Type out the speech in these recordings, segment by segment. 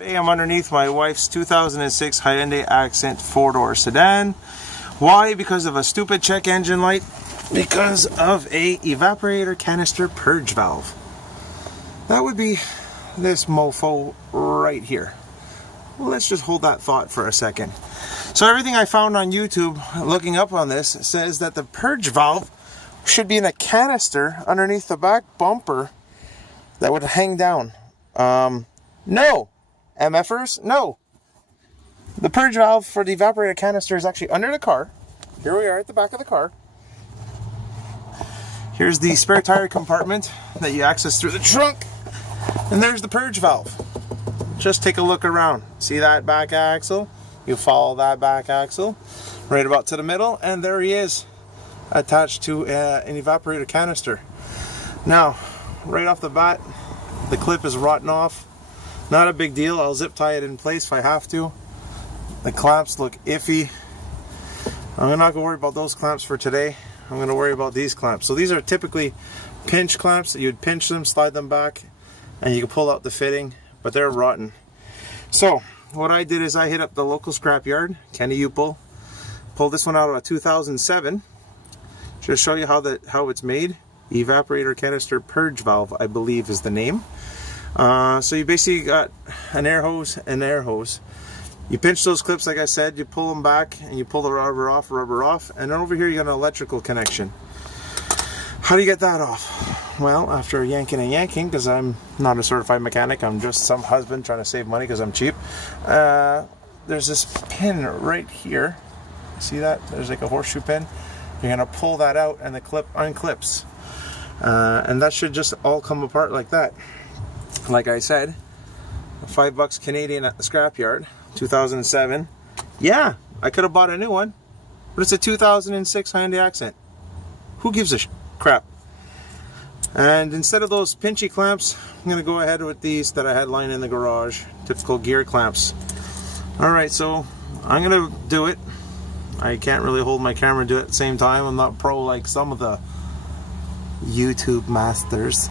Today I'm underneath my wife's 2006 Hyundai Accent 4-door sedan. Why? Because of a stupid check engine light. Because of a evaporator canister purge valve. That would be this mofo right here. Well, let's just hold that thought for a second. So everything I found on YouTube looking up on this says that the purge valve should be in a canister underneath the back bumper that would hang down. No! MFers? No! The purge valve for the evaporator canister is actually under the car. Here we are at the back of the car. Here's the spare tire compartment that you access through the trunk. And there's the purge valve. Just take a look around. See that back axle? You follow that back axle right about to the middle, and there he is, attached to an evaporator canister. Now, right off the bat, the clip is rotten off. Not a big deal. I'll zip tie it in place if I have to. The clamps look iffy. I'm not going to worry about those clamps for today. I'm going to worry about these clamps. So these are typically pinch clamps. You'd pinch them, slide them back, and you can pull out the fitting, but they're rotten. So what I did is I hit up the local scrapyard, Kenny Upel, pulled this one out of a 2007. Just show you how it's made. Evaporator canister purge valve, I believe, is the name. So you basically got an air hose and air hose. You pinch those clips, like I said, you pull them back and you pull the rubber off, and then over here you got an electrical connection. How do you get that off? Well, after yanking and yanking, because I'm not a certified mechanic, I'm just some husband trying to save money because I'm cheap. There's this pin right here. See that? There's like a horseshoe pin. You're gonna pull that out and the clip unclips. And that should just all come apart like that. Like I said, $5 Canadian at the scrapyard, 2007. Yeah, I could have bought a new one, but it's a 2006 Hyundai Accent. Who gives a crap? And instead of those pinchy clamps, I'm going to go ahead with these that I had lying in the garage, typical gear clamps. Alright, so I'm going to do it. I can't really hold my camera and do it at the same time. I'm not pro like some of the YouTube masters.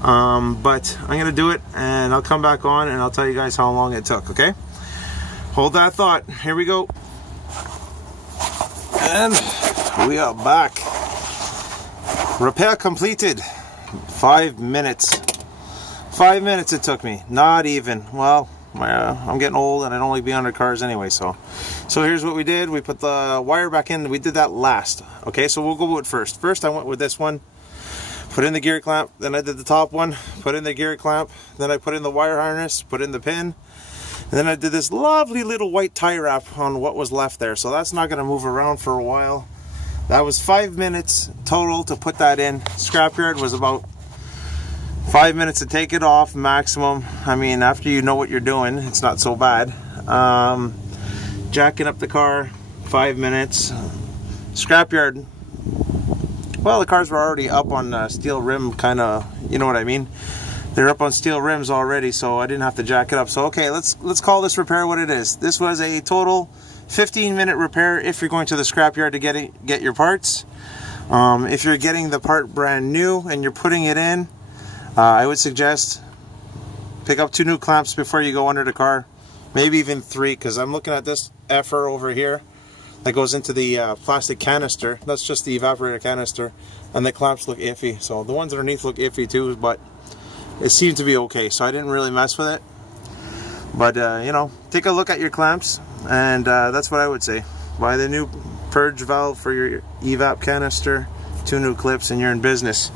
But I'm going to do it, and I'll come back on and I'll tell you guys how long it took, okay? Hold that thought. Here we go. And we are back. Repair completed. 5 minutes. 5 minutes it took me. Not even. Well, I'm getting old and I don't like being under cars anyway, so here's what we did. We put the wire back in. We did that last. Okay, so we'll go with it first. First I went with this one. Put in the gear clamp, then I did the top one, put in the gear clamp, then I put in the wire harness, put in the pin, and then I did this lovely little white tie wrap on what was left there. So that's not going to move around for a while. That was 5 minutes total to put that in. Scrapyard was about 5 minutes to take it off maximum. I mean, after you know what you're doing, it's not so bad. Jacking up the car, 5 minutes. Scrapyard, well, the cars were already up on steel rim, kind of, you know what I mean? They're up on steel rims already, so I didn't have to jack it up. So okay, let's call this repair what it is. This was a total 15-minute repair if you're going to the scrapyard to get your parts. If you're getting the part brand new and you're putting it in, I would suggest pick up 2 new clamps before you go under the car. Maybe even 3, because I'm looking at this effer over here that goes into the plastic canister. That's just the evaporator canister, and the clamps look iffy. So the ones underneath look iffy too, but it seemed to be okay, so I didn't really mess with it. But you know, take a look at your clamps, and that's what I would say. Buy the new purge valve for your evap canister, 2 new clips, and you're in business.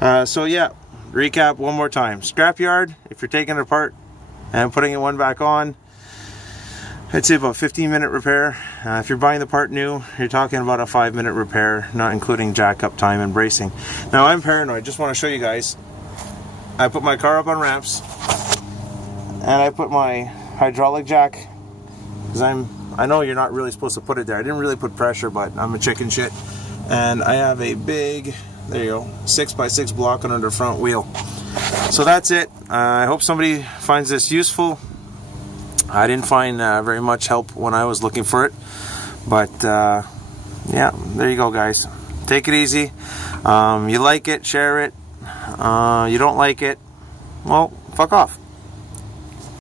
So yeah, recap one more time. Scrapyard, if you're taking it apart and putting one back on, I'd say about 15-minute repair. If you're buying the part new, you're talking about a 5-minute repair, not including jack up time and bracing. Now I'm paranoid, just want to show you guys. I put my car up on ramps, and I put my hydraulic jack, because I know you're not really supposed to put it there. I didn't really put pressure, but I'm a chicken shit. And I have a big, there you go, 6x6 block under the front wheel. So that's it. I hope somebody finds this useful. I didn't find very much help when I was looking for it, but yeah, there you go, guys. Take it easy. You like it, share it. You don't like it, well, fuck off.